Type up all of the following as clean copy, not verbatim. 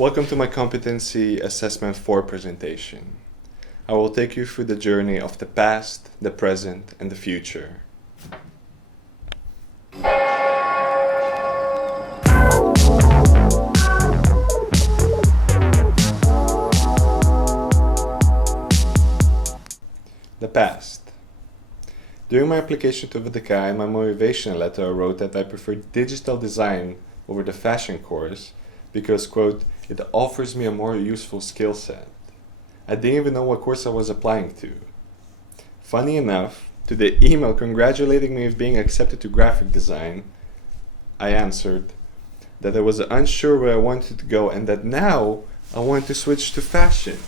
Welcome to my Competency Assessment 4 presentation. I will take you through the journey of the past, the present, and the future. The past. During my application to VDK, in my motivation letter I wrote that I prefer digital design over the fashion course because, quote, it offers me a more useful skill set. I didn't even know what course I was applying to. Funny enough, to the email congratulating me of being accepted to graphic design, I answered that I was unsure where I wanted to go and that now I wanted to switch to fashion.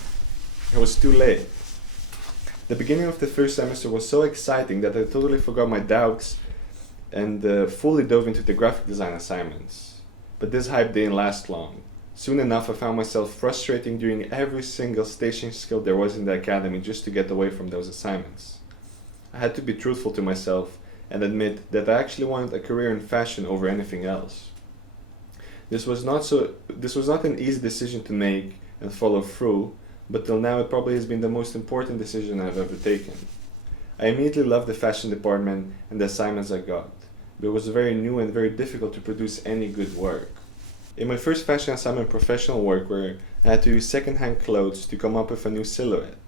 It was too late. The beginning of the first semester was so exciting that I totally forgot my doubts and fully dove into the graphic design assignments. But this hype didn't last long. Soon enough, I found myself frustrating doing every single staging skill there was in the academy just to get away from those assignments. I had to be truthful to myself and admit that I actually wanted a career in fashion over anything else. This was not an easy decision to make and follow through, but till now it probably has been the most important decision I've ever taken. I immediately loved the fashion department and the assignments I got, but it was very new and very difficult to produce any good work. In my first fashion assignment professional work where I had to use second-hand clothes to come up with a new silhouette,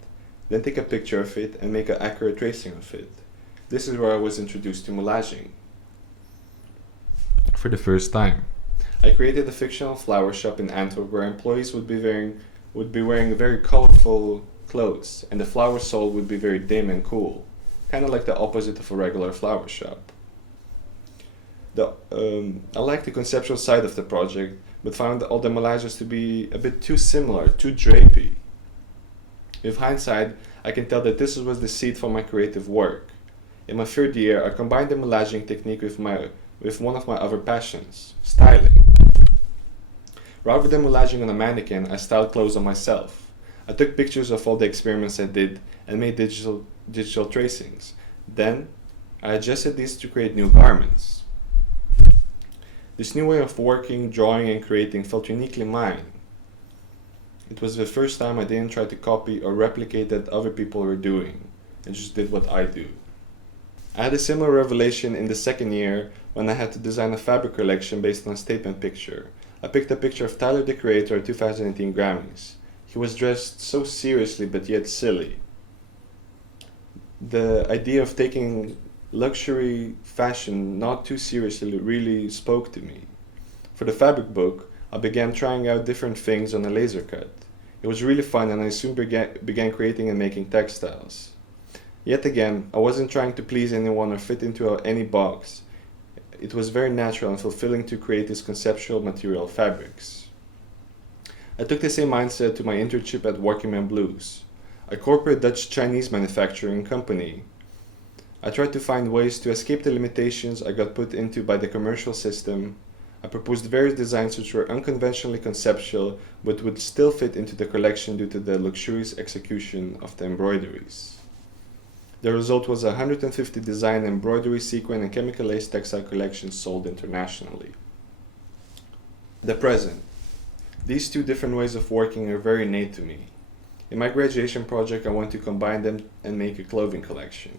then take a picture of it and make an accurate tracing of it. This is where I was introduced to moulaging. For the first time, I created a fictional flower shop in Antwerp where employees would be wearing very colorful clothes and the flowers sold would be very dim and cool, kind of like the opposite of a regular flower shop. I liked the conceptual side of the project, but found all the moulages to be a bit too similar, too drapey. With hindsight, I can tell that this was the seed for my creative work. In my third year, I combined the moulaging technique with one of my other passions, styling. Rather than moulaging on a mannequin, I styled clothes on myself. I took pictures of all the experiments I did and made digital tracings. Then, I adjusted these to create new garments. This new way of working, drawing, and creating felt uniquely mine. It was the first time I didn't try to copy or replicate that other people were doing. I just did what I do. I had a similar revelation in the second year when I had to design a fabric collection based on a statement picture. I picked a picture of Tyler, the Creator at 2018 Grammys. He was dressed so seriously but yet silly. The idea of taking luxury fashion not too seriously really spoke to me. For the fabric book, I began trying out different things on a laser cut. It was really fun and I soon began creating and making textiles. Yet again, I wasn't trying to please anyone or fit into any box. It was very natural and fulfilling to create these conceptual material fabrics. I took the same mindset to my internship at Workingman Blues, a corporate Dutch-Chinese manufacturing company. I tried to find ways to escape the limitations I got put into by the commercial system. I proposed various designs which were unconventionally conceptual but would still fit into the collection due to the luxurious execution of the embroideries. The result was 150 design, embroidery, sequin, and chemical lace textile collections sold internationally. The present. These two different ways of working are very innate to me. In my graduation project, I want to combine them and make a clothing collection.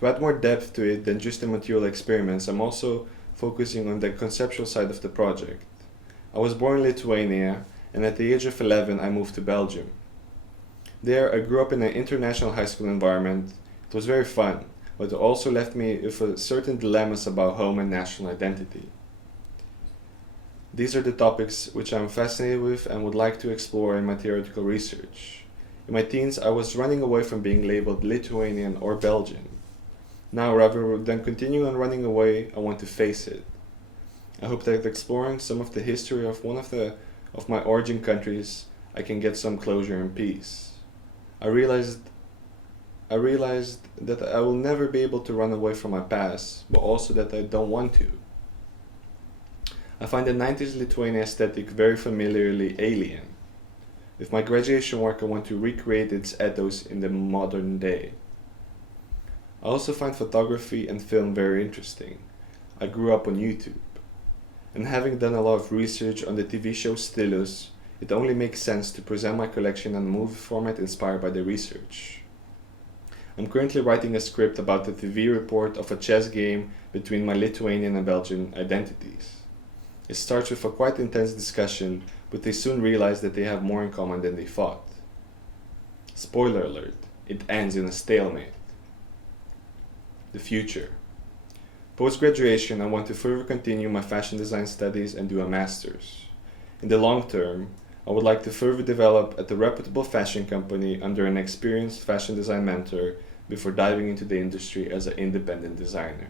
To add more depth to it than just the material experiments, I'm also focusing on the conceptual side of the project. I was born in Lithuania, and at the age of 11, I moved to Belgium. There, I grew up in an international high school environment. It was very fun, but it also left me with certain dilemmas about home and national identity. These are the topics which I'm fascinated with and would like to explore in my theoretical research. In my teens, I was running away from being labeled Lithuanian or Belgian. Now, rather than continuing on running away, I want to face it. I hope that exploring some of the history of one of my origin countries, I can get some closure and peace. I realized that I will never be able to run away from my past, but also that I don't want to. I find the 90s Lithuania aesthetic very familiarly alien. With my graduation work, I want to recreate its ethos in the modern day. I also find photography and film very interesting. I grew up on YouTube. And having done a lot of research on the TV show Stylus, It only makes sense to present my collection in a movie format inspired by the research. I'm currently writing a script about the TV report of a chess game between my Lithuanian and Belgian identities. It starts with a quite intense discussion, but they soon realize that they have more in common than they thought. Spoiler alert, it ends in a stalemate. The future. Post-graduation, I want to further continue my fashion design studies and do a master's. In the long term, I would like to further develop at a reputable fashion company under an experienced fashion design mentor before diving into the industry as an independent designer.